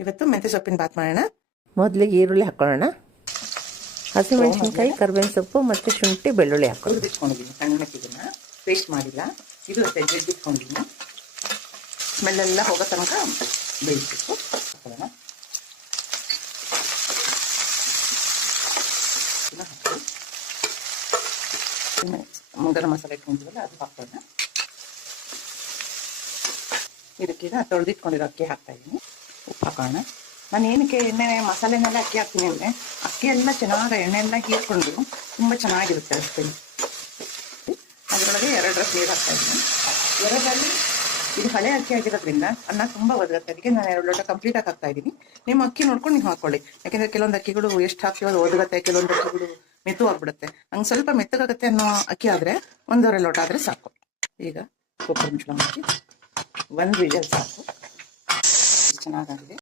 ಇವತ್ತು ಮೆಂತ್ಯ ಸೊಪ್ಪಿನ ಬಾತ್ ಮಾಡೋಣ. ಮೊದಲಿಗೆ ಈರುಳ್ಳಿ ಹಾಕೊಳ್ಳೋಣ. ಹಸಿಮೆಣಸಿನ್ಕಾಯಿ, ಕರ್ಬೇವಿನ ಸೊಪ್ಪು ಮತ್ತು ಶುಂಠಿ, ಬೆಳ್ಳುಳ್ಳಿ ಹಾಕೊಳ್ಳಿ. ಹುರಿದಿಟ್ಕೊಂಡಿದ್ದೀನಿ ಸಣ್ಣಕ್ಕಿದನ್ನ ಪೇಸ್ಟ್ ಮಾಡಿಲ್ಲ. ಇದು ಜಜ್ಜಿಟ್ಕೊಂಡಿದ್ದೀನಿ. ಸ್ಮೆಲ್ಲೆಲ್ಲ ಹೋಗೋ ತನಕ ಬೇಯಿಸಬೇಕು. ಹಾಕೊಳ್ಳೋಣ. ಗರಂ ಮಸಾಲೆ ಇಟ್ಕೊಂಡಿವಲ್ಲ ಅದು ಹಾಕೋಣ. ಇದಕ್ಕೀಗ ತೊಳೆದಿಟ್ಕೊಂಡಿರೋ ಅಕ್ಕಿ ಹಾಕ್ತಾ ಇದ್ದೀನಿ. ಉಪ್ಪು ಹಾಕೋಣ. ನಾನು ಏನಕ್ಕೆ ಎಣ್ಣೆ ಮಸಾಲೆನೆಲ್ಲ ಅಕ್ಕಿ ಹಾಕ್ತೀನಿ ಅಂದರೆ ಅಕ್ಕಿ ಎಲ್ಲ ಚೆನ್ನಾಗಿ ಎಣ್ಣೆ ಎಲ್ಲ ಹೀರ್ಕೊಂಡು ತುಂಬ ಚೆನ್ನಾಗಿರುತ್ತೆ ಅಷ್ಟೇ. ಅದರೊಳಗೆ 2 ರಸ್ ನೀರು ಹಾಕ್ತಾ ಇದ್ದೀನಿ. 2ರಲ್ಲಿ ಇದು ಹಳೆ ಅಕ್ಕಿ ಆಗಿರೋದ್ರಿಂದ ಅನ್ನ ತುಂಬ ಒದಗುತ್ತೆ. ಅದಕ್ಕೆ ನಾನು 2 ಲೋಟ ಕಂಪ್ಲೀಟಾಗಿ ಹಾಕ್ತಾ ಇದ್ದೀನಿ. ನಿಮ್ಮ ಅಕ್ಕಿ ನೋಡ್ಕೊಂಡು ನೀವು ಹಾಕ್ಕೊಳ್ಳಿ. ಯಾಕೆಂದರೆ ಕೆಲವೊಂದು ಅಕ್ಕಿಗಳು ಎಷ್ಟು ಹಾಕ್ತೀವೋ ಅದು ಒದಗುತ್ತೆ, ಕೆಲವೊಂದು ಅಕ್ಕಿಗಳು ಮೆತ್ತಗಾಗ್ಬಿಡುತ್ತೆ. ಹಂಗೆ ಸ್ವಲ್ಪ ಮೆತ್ತಗಾಗುತ್ತೆ ಅನ್ನೋ ಅಕ್ಕಿ ಆದರೆ 1.5 ಲೋಟ ಆದರೆ ಸಾಕು. ಈಗ ಕುಕ್ಕರ್ ಮುಚ್ಚಳ ಮುಚ್ಚಿ 1 ವಿಷಲ್ ಸಾಕು. ಚೆನ್ನಾಗಾಗಿದೆ.